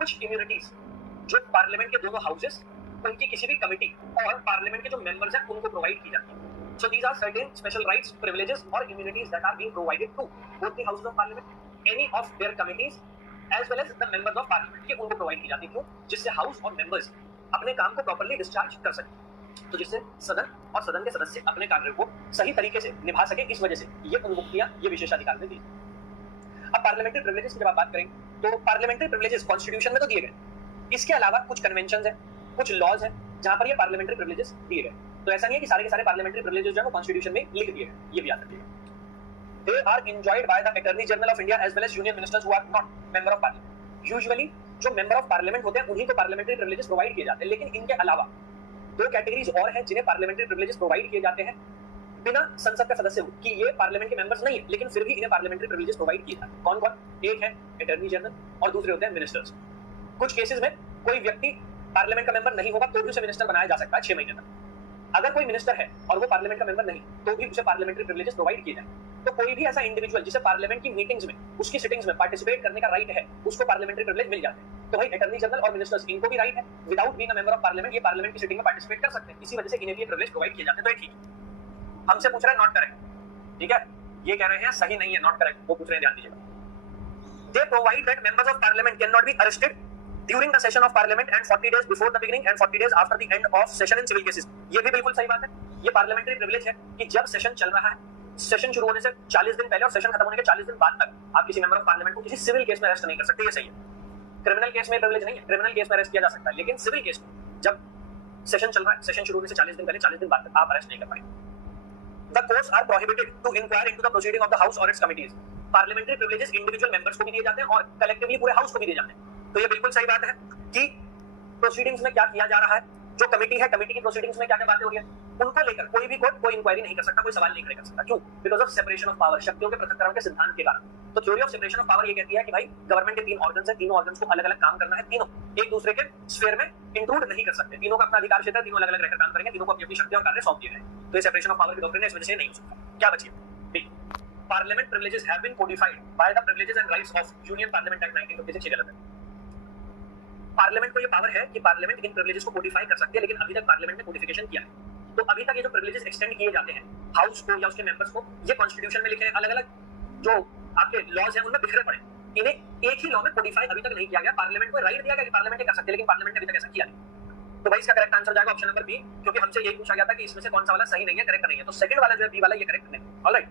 कुछ इम्यूनिटीज जो पार्लियामेंट के दोनों हाउसेस, उनकी किसी भी कमिटी और पार्लियामेंट के जो मेंबर्स हैं उनको प्रोवाइड की जाती है। So these are certain special rights, privileges और immunities that are being provided to both the houses of parliament, any of their committees as well as the members of parliament, कि उनको provide की जाती है। क्यों? जिससे हाउस और members अपने काम को प्रॉपर्ली डिस्चार्ज कर सकें, तो जिससे सदन और सदन के सदस्य अपने कार्य को सही तरीके से निभा सके। इस वजह से ये उन्मुक्तियां, ये विशेषाधिकार में दी। अब पार्लियामेंटरी प्रिविलेजेस की जब आप बात करें तो पार्लियामेंटरी प्रिविलेजेस कॉन्स्टिट्यूशन में तो दिए गए, इसके अलावा कुछ कन्वेंशन है, कुछ लॉज है जहां पर ये पार्लियामेंट्री प्रिविलेजेस दिए गए। तो ऐसा नहीं है कि सारे के सारे पार्लियामेंट्री प्रिविलेजेस जो है वो कॉन्स्टिट्यूशन में लिख दिए गए, ये भी याद रखिएगा। They are enjoyed by the Attorney General of India as well as union ministers who are not member of parliament. Usually जो member of parliament होते हैं उन्हीं को parliamentary privileges प्रोवाइड किए जाते हैं, लेकिन इनके अलावा दो कैटेगरीज और हैं जिन्हें parliamentary privileges प्रोवाइड किए जाते हैं बिना संसद का सदस्य हो, कि ये पार्लियामेंट के मेंबर्स नहीं है लेकिन फिर भी इन्हें पार्लियामेंट्री प्रिविलेजेस प्रोवाइड किए जाते हैं। कौन कौन? एक है अटॉर्नी जनरल और दूसरे होते हैं मिनिस्टर्स। कुछ केसेस में कोई व्यक्ति पार्लियामेंट का मेंबर नहीं होगा तो भी उसे मिनिस्टर बनाया जा सकता है 6 महीने तक। अगर कोई मिनिस्टर है और वो पार्लियामेंट का मेंबर नहीं तो भी उसे पार्लियामेंट्री प्रिविलेजेस प्रोवाइड किए जाए। तो कोई भी ऐसा इंडिविजुअल जिसे पार्लियामेंट की मीटिंग्स में, उसकी सिटिंग्स में पार्टिसिपेट करने का राइट है, उसको पार्लियामेंट्री प्रिविलेज मिल जाते हैं। तो भाई अटॉर्नी जनरल और मिनिस्टर्स, इनको भी राइट है, without being a member of parliament ये पार्लियामेंट की सिटिंग में पार्टिसिपेट कर सकते हैं, इसी वजह से इन्हें भी प्रिविलेज प्रोवाइड किए जाते हैं। तो ये ठीक है। हमसे पूछ रहे हैं नॉट करेक्ट, ठीक है, ये कह रहे हैं सही नहीं है, नॉट करेक्ट, वो पूछ रहे हैं, ध्यान दीजिएगा। They provide that members of parliament can not be arrested during the session of parliament and 40 days before the beginning and 40 days after the end of session in civil cases. ये भी बिल्कुल सही बात है। ये पार्लियामेंट्री प्रिविलेज है कि जब सेशन चल रहा है, सेशन शुरू होने से 40 दिन पहले और सेशन खत्म होने के 40 दिन बाद तक आप किसी मेंबर ऑफ पार्लियामेंट को किसी सिविल केस में अरेस्ट नहीं कर सकते। ये सही है। क्रिमिनल केस में प्रिविलेज नहीं है, क्रिमिनल केस में अरेस्ट किया जा सकता है, लेकिन सिविल केस में जब सेशन चल रहा है, सेशन शुरू होने से 40 दिन पहले 40 दिन बाद तक आप अरेस्ट नहीं कर पाएंगे। The courts are prohibited to inquire into the proceeding of the house or its committees. Parliamentary privileges individual members को भी दिए जाते हैं और collectively पूरे हाउस को भी दिए जाते हैं। तो ये बिल्कुल सही बात है कि प्रोसीडिंग्स में क्या किया जा रहा है, जो कमेटी है, कमेटी की प्रोसीडिंग्स में क्या क्या बातें हो रही है, उनको लेकर कोई भी कोर्ट कोई इंक्वायरी नहीं कर सकता, कोई सवाल नहीं खड़े कर सकता। क्यों? Because of separation of power, शक्तियों के पृथक्करण के सिद्धांत के कारण। तो theory of separation of power ये कहती है कि भाई गवर्नमेंट के 3 ऑर्गन्स हैं, तीनों ऑर्गन्स को अलग अलग काम करना है, तीनों एक दूसरे के स्फीयर में इंक्लूड नहीं कर सकते, तीनों का अपना अधिकार क्षेत्र है, तीनों अलग अलग रहकर काम करेंगे, तीनों को अपनी अपनी शक्तियां और कार्य सौंप दिए गए। तो ये सेपरेशन ऑफ पावर की डॉक्ट्रिन है, इस वजह से नहीं हो सकता। क्या बचिए? ठीक, parliament privileges have been codified by the privileges and rights of union parliament act 1956। गलत है। पार्लियामेंट को ये पावर है कि पार्लियामेंट इन प्रिविलेजेस को कोडिफाई कर सकती है, लेकिन अभी तक पार्लियामेंट ने कोडिफिकेशन किया है। तो अभी तक ये जो प्रिविलेजेस एक्सटेंड किए जाते हैं हाउस को या उसके मेंबर्स को, ये कॉन्स्टिट्यूशन में लिखे हैं, अलग अलग जो आपके लॉज हैं उनमें बिखरे पड़े, इन्हें एक ही लॉ में कोडिफाई अभी तक नहीं किया गया। पार्लियामेंट को राइट दिया गया कि पार्लियामेंट कर सकते हैं, लेकिन पार्लियामेंट ने अभी तक ऐसा किया नहीं। तो भाई इसका करेक्ट आंसर जाएगा ऑप्शन नंबर बी, क्योंकि हमसे यही पूछा गया था कि इसमें से कौन सा वाला सही नहीं है, करेक्ट नहीं है। तो सेकंड वाला जो है बी वाला, ये करेक्ट नहीं। ऑलराइट।